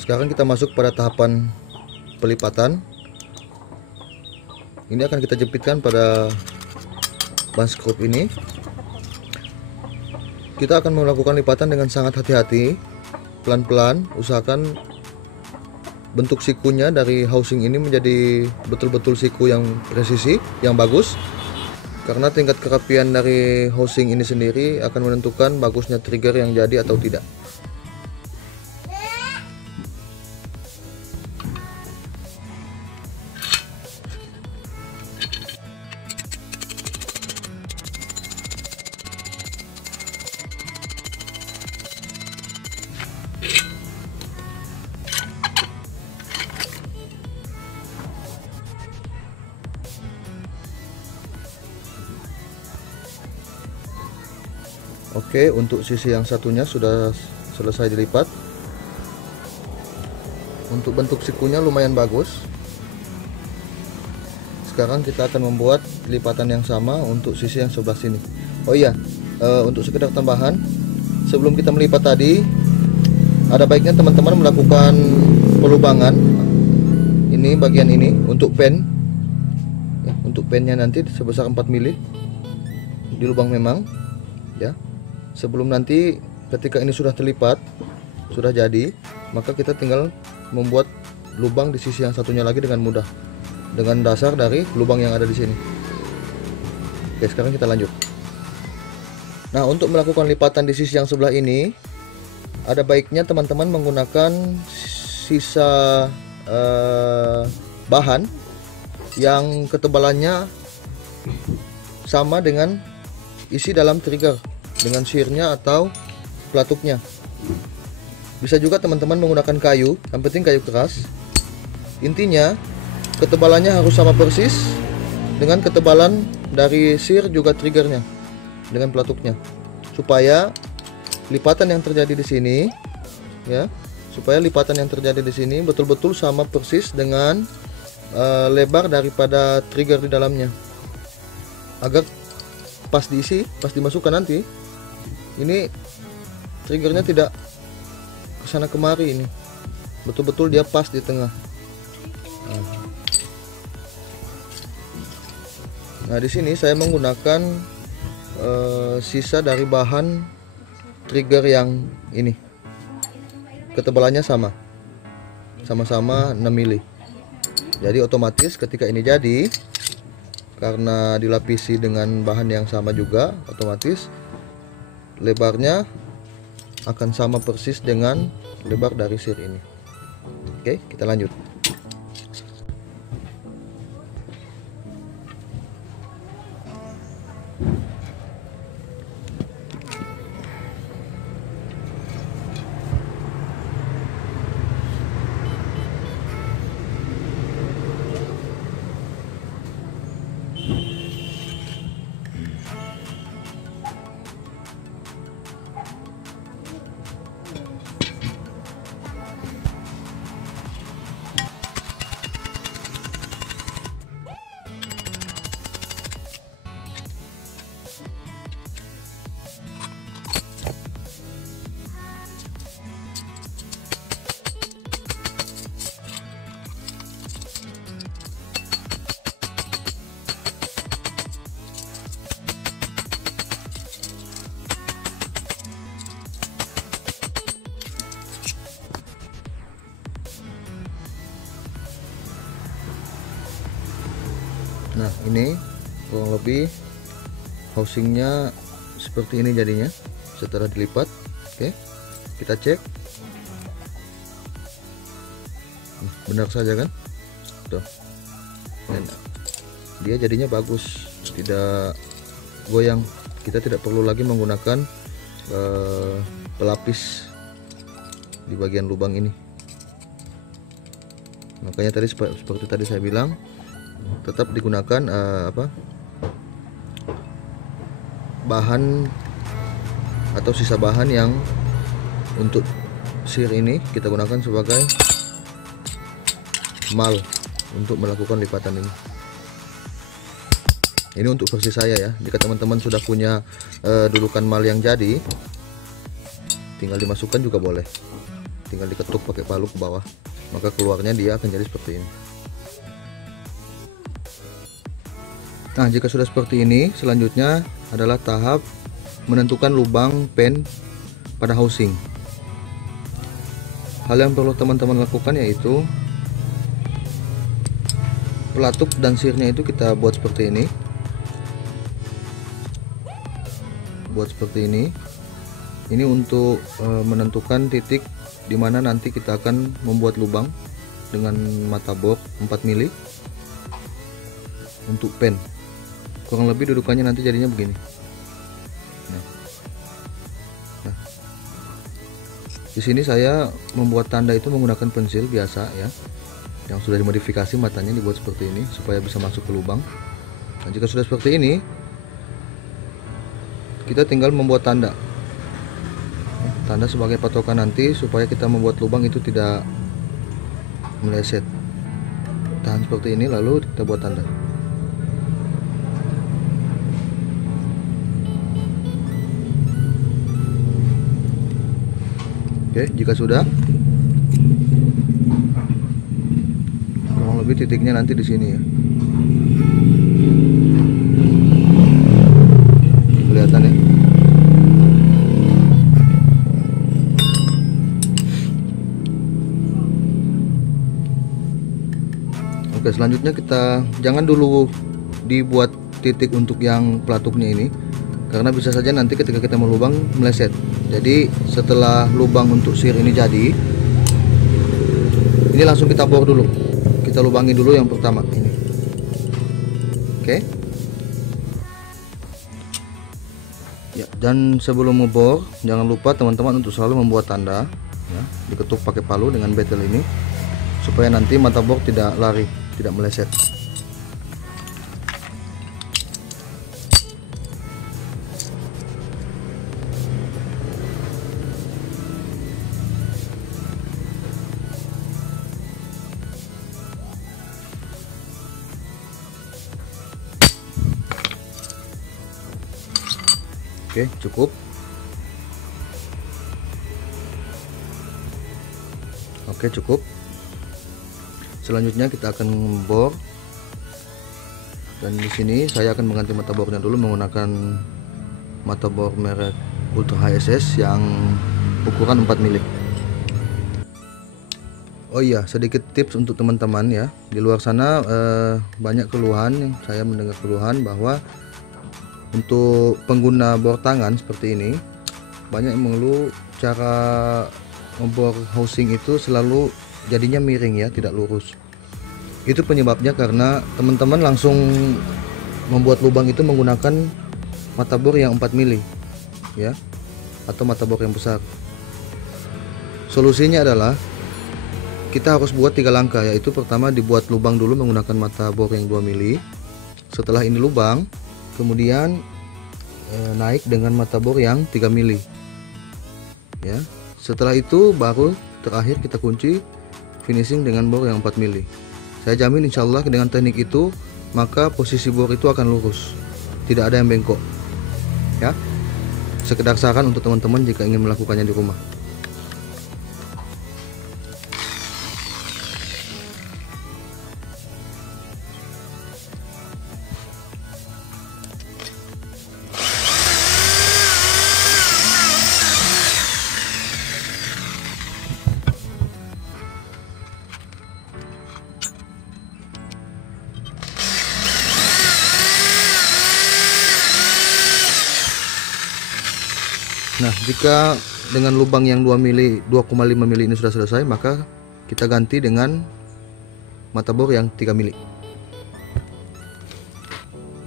Sekarang kita masuk pada tahapan pelipatan. Ini akan kita jepitkan pada ban skrup ini. Kita akan melakukan lipatan dengan sangat hati-hati, pelan-pelan. Usahakan bentuk sikunya dari housing ini menjadi betul-betul siku yang presisi, yang bagus. Karena tingkat kerapian dari housing ini sendiri akan menentukan bagusnya trigger yang jadi atau tidak. Oke, untuk sisi yang satunya sudah selesai dilipat. Untuk bentuk sikunya lumayan bagus. Sekarang kita akan membuat lipatan yang sama untuk sisi yang sebelah sini. Oh iya, untuk sekedar tambahan, sebelum kita melipat tadi, ada baiknya teman-teman melakukan pelubangan. Ini bagian ini untuk pen, ya, untuk pennya nanti sebesar 4 mili di lubang memang, ya. Sebelum nanti ketika ini sudah terlipat, sudah jadi, maka kita tinggal membuat lubang di sisi yang satunya lagi dengan mudah, dengan dasar dari lubang yang ada di sini. Oke, sekarang kita lanjut. Nah, untuk melakukan lipatan di sisi yang sebelah ini, ada baiknya teman-teman menggunakan sisa bahan yang ketebalannya sama dengan isi dalam trigger, dengan shearnya atau pelatuknya. Bisa juga teman-teman menggunakan kayu, yang penting kayu keras. Intinya ketebalannya harus sama persis dengan ketebalan dari shear juga triggernya dengan pelatuknya, supaya lipatan yang terjadi di sini, ya, supaya lipatan yang terjadi di sini betul-betul sama persis dengan lebar daripada trigger di dalamnya, agar pas diisi, pas dimasukkan nanti, ini triggernya tidak kesana kemari, ini betul-betul dia pas di tengah. Nah, di sini saya menggunakan sisa dari bahan trigger yang ini, ketebalannya sama-sama 6 mili. Jadi otomatis ketika ini jadi, karena dilapisi dengan bahan yang sama juga, otomatis lebarnya akan sama persis dengan lebar dari shear ini. Oke, kita lanjut. Nah, ini kurang lebih housingnya seperti ini jadinya setelah dilipat. Oke, kita cek. Benar saja kan? Tuh. Dan dia jadinya bagus, tidak goyang. Kita tidak perlu lagi menggunakan pelapis di bagian lubang ini. Makanya tadi seperti tadi saya bilang, tetap digunakan bahan atau sisa bahan yang untuk shear ini kita gunakan sebagai mal untuk melakukan lipatan ini. Ini untuk versi saya ya. Jika teman-teman sudah punya dudukan mal yang jadi, tinggal dimasukkan juga boleh. tinggal diketuk pakai palu ke bawah, maka keluarnya dia akan jadi seperti ini. Nah, jika sudah seperti ini, selanjutnya adalah tahap menentukan lubang pen pada housing. Hal yang perlu teman-teman lakukan yaitu pelatuk dan sirnya itu kita buat seperti ini. Buat seperti ini. Ini untuk menentukan titik dimana nanti kita akan membuat lubang dengan mata bor 4 mili untuk pen. Kurang lebih dudukannya nanti jadinya begini. Nah, di sini saya membuat tanda itu menggunakan pensil biasa ya, yang sudah dimodifikasi, matanya dibuat seperti ini supaya bisa masuk ke lubang. Nah, jika sudah seperti ini, kita tinggal membuat tanda. Tanda sebagai patokan nanti supaya kita membuat lubang itu tidak meleset. Tahan seperti ini, lalu kita buat tanda. Oke, jika sudah, kurang lebih titiknya nanti di sini ya. Kelihatan ya. Oke, selanjutnya kita jangan dulu dibuat titik untuk yang pelatuknya ini, karena bisa saja nanti ketika kita melubang meleset. Jadi setelah lubang untuk sir ini jadi, ini langsung kita bor dulu, kita lubangi dulu yang pertama ini. Oke ya, dan sebelum ngebor jangan lupa teman-teman untuk selalu membuat tanda ya, diketuk pakai palu dengan betel ini supaya nanti mata bor tidak lari, tidak meleset. Oke, cukup. Oke, cukup. Selanjutnya kita akan bor. Dan di sini saya akan mengganti mata bornya dulu menggunakan mata bor merek Ultra HSS yang ukuran 4 mili. Oh iya, sedikit tips untuk teman-teman ya. Di luar sana banyak keluhan, saya mendengar keluhan bahwa untuk pengguna bor tangan seperti ini banyak yang mengeluh cara membor housing itu selalu jadinya miring ya, tidak lurus. Itu penyebabnya karena teman-teman langsung membuat lubang itu menggunakan mata bor yang 4 mili ya, atau mata bor yang besar. Solusinya adalah kita harus buat 3 langkah, yaitu pertama dibuat lubang dulu menggunakan mata bor yang 2 mili. Setelah ini lubang, kemudian naik dengan mata bor yang 3 mili ya. Setelah itu baru terakhir kita kunci finishing dengan bor yang 4 mili. Saya jamin insya Allah dengan teknik itu maka posisi bor itu akan lurus, tidak ada yang bengkok ya. Sekedar saran untuk teman-teman jika ingin melakukannya di rumah. Nah, jika dengan lubang yang 2 mili, 2,5 mili ini sudah selesai, maka kita ganti dengan mata bor yang 3 mili.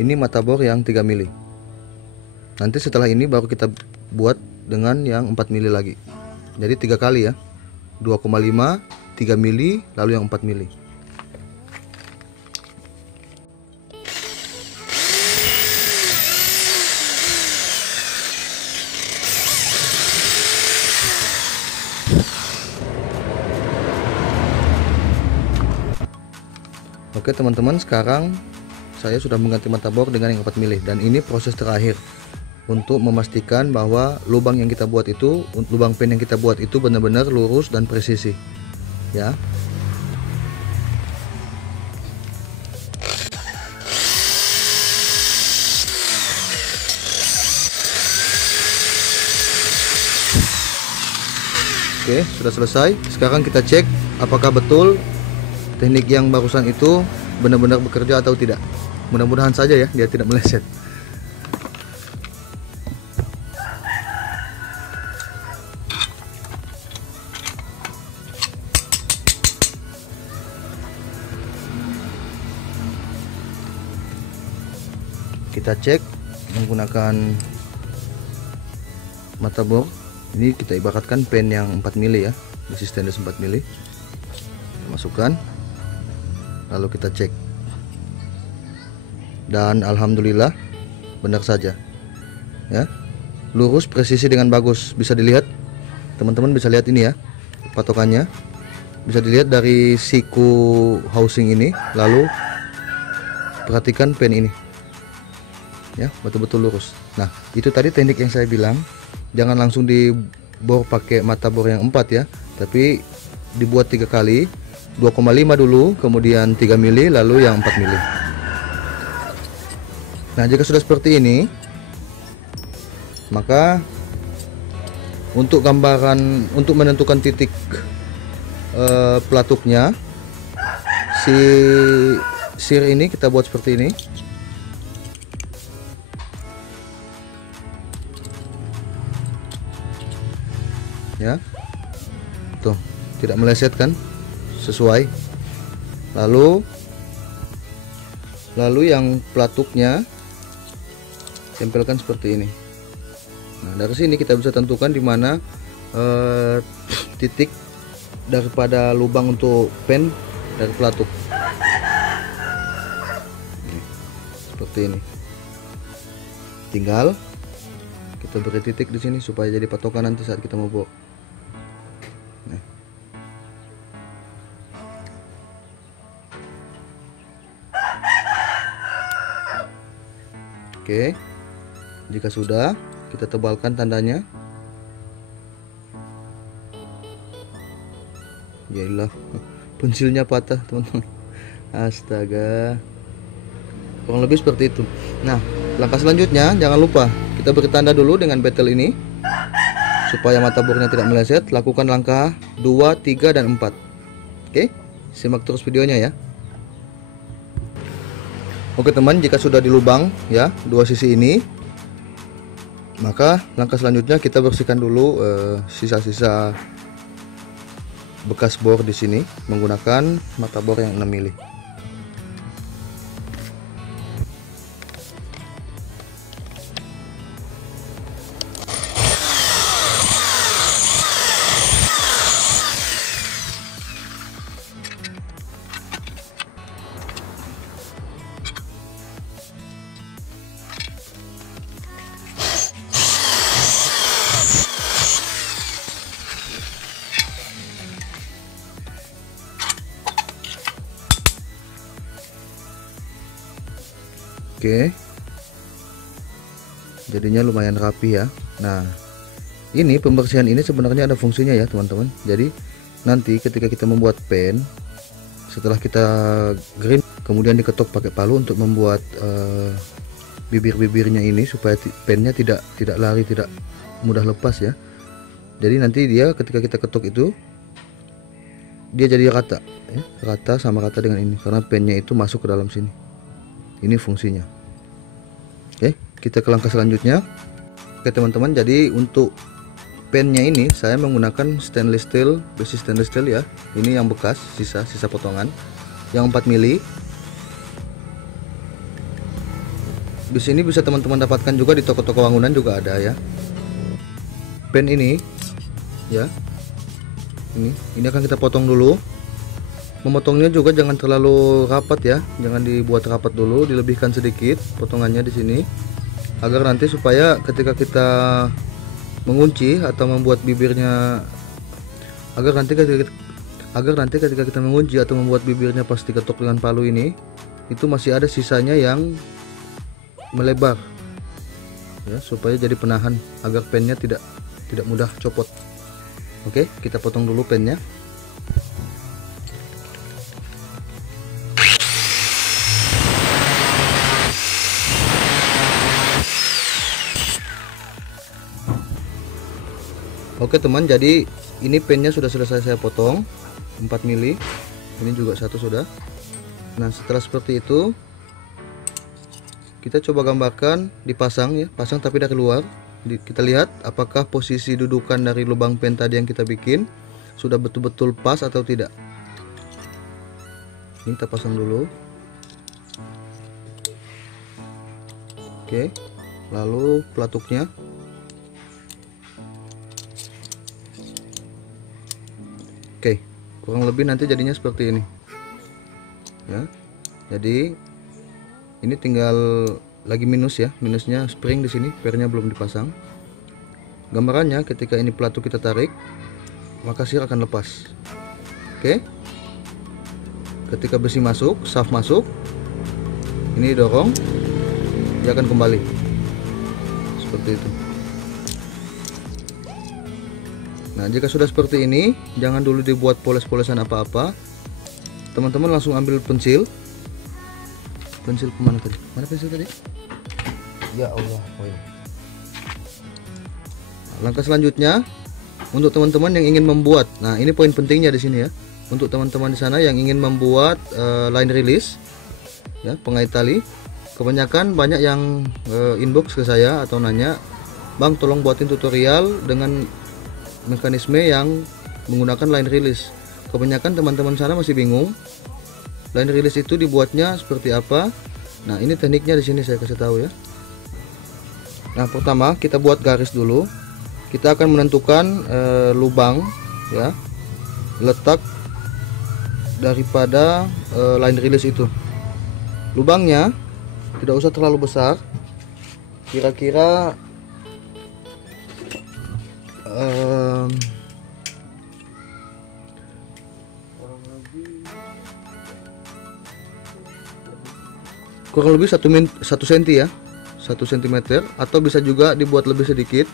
Ini mata bor yang 3 mili. Nanti setelah ini baru kita buat dengan yang 4 mili lagi. Jadi 3 kali ya. 2,5, 3 mili, lalu yang 4 mili. Oke teman-teman, sekarang saya sudah mengganti mata bor dengan yang 4 mili dan ini proses terakhir. untuk memastikan bahwa lubang yang kita buat itu, lubang pen yang kita buat itu benar-benar lurus dan presisi ya. Oke, sudah selesai. Sekarang kita cek apakah betul teknik yang barusan itu benar-benar bekerja atau tidak. Mudah-mudahan saja ya dia tidak meleset. Kita cek menggunakan mata bor. Ini kita ibaratkan pen yang 4 mili ya, besi stainless 4 mili. Masukkan, lalu kita cek, dan alhamdulillah benar saja ya, lurus, presisi dengan bagus. Bisa dilihat, teman-teman bisa lihat ini ya, patokannya bisa dilihat dari siku housing ini. Lalu perhatikan pen ini ya, betul-betul lurus. Nah, itu tadi teknik yang saya bilang, jangan langsung dibor pakai mata bor yang 4 ya, tapi dibuat 3 kali, 2,5 dulu, kemudian 3 mili, lalu yang 4 mili. Nah, jika sudah seperti ini, maka untuk gambaran, untuk menentukan titik pelatuknya, si sir ini kita buat seperti ini. Ya, tuh tidak meleset kan, sesuai. Lalu yang pelatuknya tempelkan seperti ini. Nah, dari sini kita bisa tentukan di mana titik daripada lubang untuk pen dari pelatuk. Seperti ini. Tinggal kita beri titik di sini supaya jadi patokan nanti saat kita mau bor. Oke, jika sudah, kita tebalkan tandanya. Yaelah, pensilnya patah teman-teman. Astaga, kurang lebih seperti itu. Nah, langkah selanjutnya jangan lupa kita beri tanda dulu dengan betel ini supaya mata bornya tidak meleset. Lakukan langkah 2, 3, dan 4. Oke, simak terus videonya ya. Oke teman, jika sudah dilubang ya dua sisi ini, maka langkah selanjutnya kita bersihkan dulu sisa-sisa bekas bor di sini menggunakan mata bor yang 6 mili. Oke, jadinya lumayan rapi ya. Nah, ini pembersihan ini sebenarnya ada fungsinya ya teman-teman. Jadi nanti ketika kita membuat pen, setelah kita green, kemudian diketok pakai palu untuk membuat bibir-bibirnya ini supaya pennya tidak lari, tidak mudah lepas ya. Jadi nanti dia ketika kita ketuk itu dia jadi rata ya, rata dengan ini karena pennya itu masuk ke dalam sini. Ini fungsinya. Oke, kita ke langkah selanjutnya. Oke teman-teman, jadi untuk pennya ini saya menggunakan stainless steel, besi stainless steel ya. Ini yang bekas, sisa potongan yang 4 mili. Besi ini bisa teman-teman dapatkan juga di toko-toko bangunan, juga ada ya. Pen ini ya, ini akan kita potong dulu. Memotongnya juga jangan terlalu rapat ya, jangan dibuat rapat dulu, dilebihkan sedikit potongannya di sini agar nanti supaya ketika kita mengunci atau membuat bibirnya, agar nanti ketika kita mengunci atau membuat bibirnya pas diketuk dengan palu ini, itu masih ada sisanya yang melebar ya, supaya jadi penahan agar pennya tidak mudah copot. Oke, kita potong dulu pennya. Oke teman, jadi ini pennya sudah selesai saya potong 4 mili. Ini juga satu sudah. Nah setelah seperti itu kita coba gambarkan dipasang ya, pasang tapi dari luar. Kita lihat apakah posisi dudukan dari lubang pen tadi yang kita bikin sudah betul-betul pas atau tidak. Ini kita pasang dulu. Oke, lalu pelatuknya. Oke, kurang lebih nanti jadinya seperti ini ya. Jadi ini tinggal lagi minus ya, minusnya spring di sini, pernya belum dipasang. Gambarannya ketika ini pelatuk kita tarik, maka sir akan lepas. Oke, ketika besi masuk, shaft masuk, ini dorong, dia akan kembali seperti itu. Nah jika sudah seperti ini, jangan dulu dibuat poles-polesan apa-apa. Teman-teman langsung ambil pensil. Pensil kemana tadi? Mana pensil tadi? Ya Allah. Oh ya. Nah, langkah selanjutnya untuk teman-teman yang ingin membuat, nah ini poin pentingnya di sini ya. Untuk teman-teman di sana yang ingin membuat line release, ya pengait tali. Kebanyakan banyak yang inbox ke saya atau nanya, Bang tolong buatin tutorial dengan mekanisme yang menggunakan line release. Kebanyakan teman-teman sana masih bingung line release itu dibuatnya seperti apa. Nah ini tekniknya di sini saya kasih tahu ya. Nah pertama kita buat garis dulu. Kita akan menentukan lubang ya, letak daripada line release itu. Lubangnya tidak usah terlalu besar, kira-kira kurang lebih 1 cm ya, 1 cm, atau bisa juga dibuat lebih sedikit,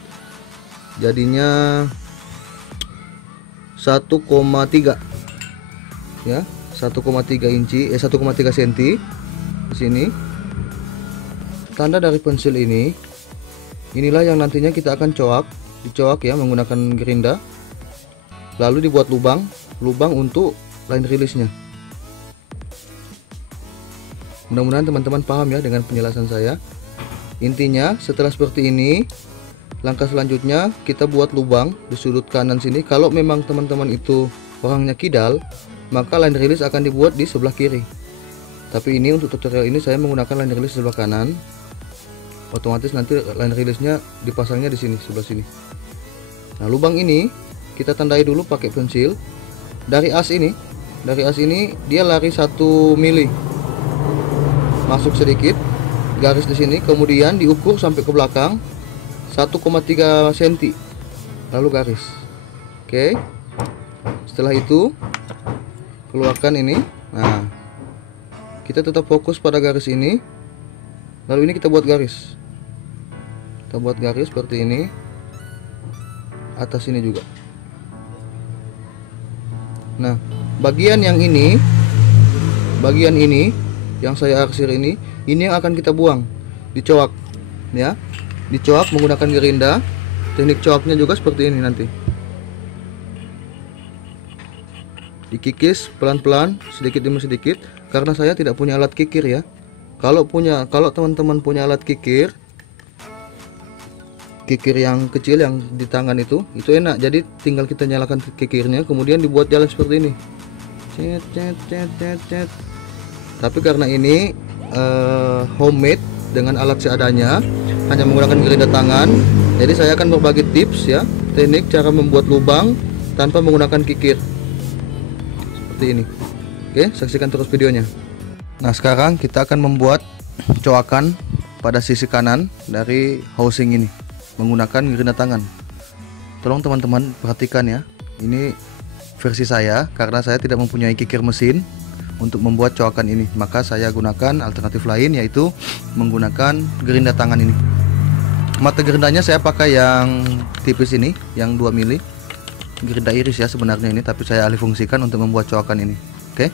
jadinya 1,3 ya, 1,3 inci 1,3 cm di sini. Tanda dari pensil ini, inilah yang nantinya kita akan dicoak ya menggunakan gerinda, lalu dibuat lubang untuk line release nya. Mudah-mudahan teman-teman paham ya dengan penjelasan saya. Intinya setelah seperti ini, langkah selanjutnya kita buat lubang di sudut kanan sini. Kalau memang teman-teman itu orangnya kidal, maka line release akan dibuat di sebelah kiri. Tapi ini untuk tutorial ini saya menggunakan line release sebelah kanan. Otomatis nanti line release nya dipasangnya di sini, sebelah sini. Nah lubang ini kita tandai dulu pakai pensil. Dari as ini dia lari 1 mili, masuk sedikit garis di sini, kemudian diukur sampai ke belakang 1,3 cm, lalu garis. Oke, setelah itu keluarkan ini. Nah kita tetap fokus pada garis ini, lalu ini kita buat garis. Kita buat garis seperti ini, atas ini juga. Nah bagian ini yang saya arsir ini yang akan kita buang, dicoak ya, dicoak menggunakan gerinda. Teknik coaknya juga seperti ini nanti, dikikis pelan-pelan sedikit demi sedikit, karena saya tidak punya alat kikir ya. Kalau teman-teman punya alat kikir yang kecil yang di tangan itu enak, jadi tinggal kita nyalakan kikirnya, kemudian dibuat jalan seperti ini. Tapi karena ini homemade dengan alat seadanya, hanya menggunakan gerinda tangan, jadi saya akan berbagi tips ya, teknik cara membuat lubang tanpa menggunakan kikir seperti ini. Oke, saksikan terus videonya. Nah sekarang kita akan membuat coakan pada sisi kanan dari housing ini menggunakan gerinda tangan. Tolong teman-teman perhatikan ya, ini versi saya, karena saya tidak mempunyai kikir mesin untuk membuat coakan ini, maka saya gunakan alternatif lain, yaitu menggunakan gerinda tangan ini. Mata gerendanya saya pakai yang tipis ini, yang 2 mili. Gerenda iris ya sebenarnya ini, tapi saya alih fungsikan untuk membuat coakan ini. Oke.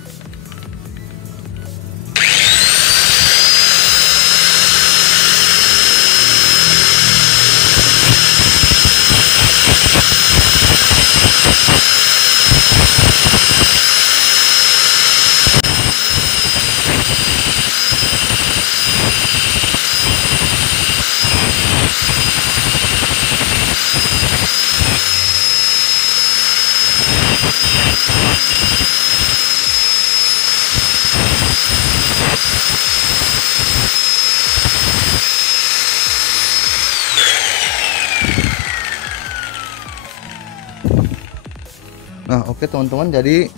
Nah, oke teman-teman, jadi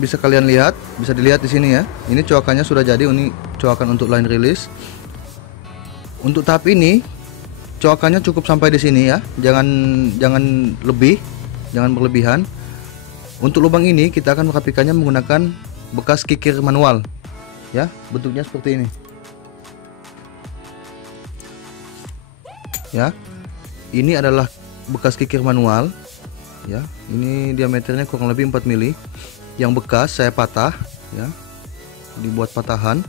bisa kalian lihat, bisa dilihat di sini ya. Ini coakannya sudah jadi, ini coakan untuk line release. Untuk tahap ini coakannya cukup sampai di sini ya. Jangan lebih, jangan berlebihan. Untuk lubang ini kita akan merapikannya menggunakan bekas kikir manual. Ya, bentuknya seperti ini. Ya. Ini adalah bekas kikir manual. Ya, ini diameternya kurang lebih 4 mili. Yang bekas saya patah ya, dibuat patahan.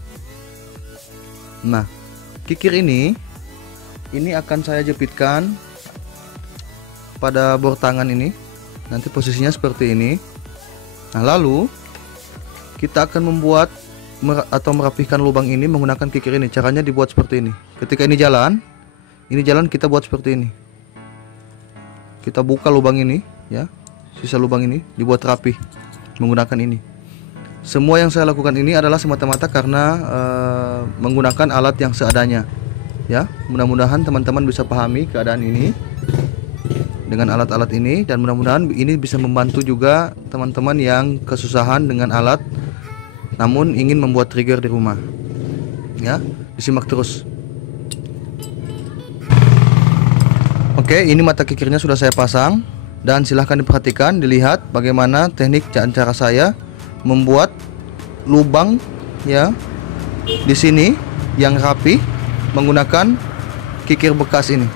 Nah, kikir ini akan saya jepitkan pada bor tangan ini. Nanti posisinya seperti ini. Nah, lalu kita akan membuat atau merapihkan lubang ini menggunakan kikir ini. Caranya dibuat seperti ini. Ketika ini jalan kita buat seperti ini. Kita buka lubang ini ya, sisa lubang ini dibuat rapi menggunakan ini. Semua yang saya lakukan ini adalah semata-mata karena menggunakan alat yang seadanya ya. Mudah-mudahan teman-teman bisa pahami keadaan ini dengan alat-alat ini, dan mudah-mudahan ini bisa membantu juga teman-teman yang kesusahan dengan alat namun ingin membuat trigger di rumah ya. Disimak terus. Oke, ini mata kikirnya sudah saya pasang, dan silahkan diperhatikan, dilihat bagaimana teknik dan cara saya membuat lubang ya di sini yang rapi menggunakan kikir bekas ini.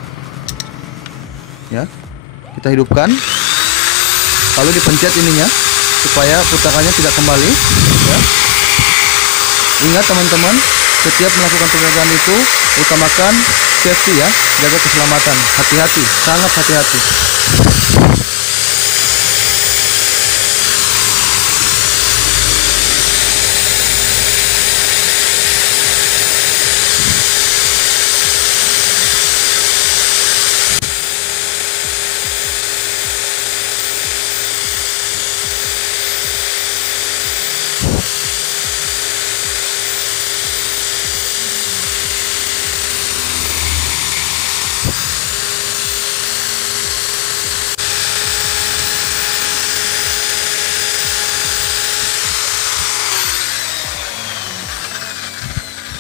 Ya, kita hidupkan, lalu dipencet ininya supaya putarannya tidak kembali. Ya. Ingat teman-teman, setiap melakukan pekerjaan itu utamakan safety ya, jaga keselamatan. Hati-hati, sangat hati-hati.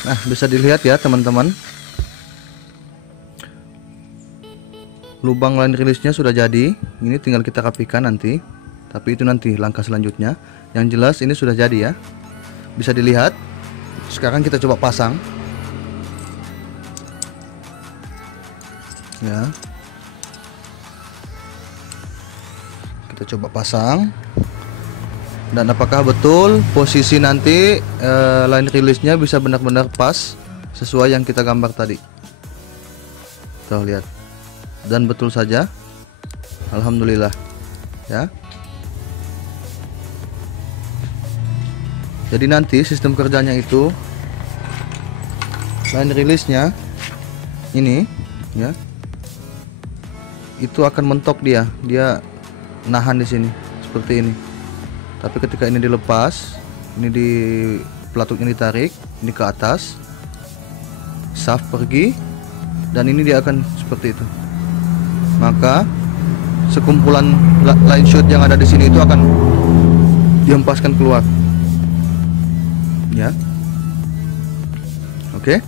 Nah, bisa dilihat ya teman-teman, lubang line release-nya sudah jadi. Ini tinggal kita rapikan nanti, tapi itu nanti langkah selanjutnya. Yang jelas ini sudah jadi ya, bisa dilihat. Sekarang kita coba pasang ya. Kita coba pasang, dan apakah betul posisi nanti line release-nya bisa benar-benar pas sesuai yang kita gambar tadi. Tuh lihat, dan betul saja, alhamdulillah ya. Jadi nanti sistem kerjanya itu line release-nya ini ya, itu akan mentok, dia nahan di sini seperti ini. Tapi ketika ini dilepas, ini di pelatuknya ditarik, ini ke atas, shaft pergi, dan ini dia akan seperti itu. Maka sekumpulan line shoot yang ada di sini itu akan dihempaskan keluar. Ya. Oke.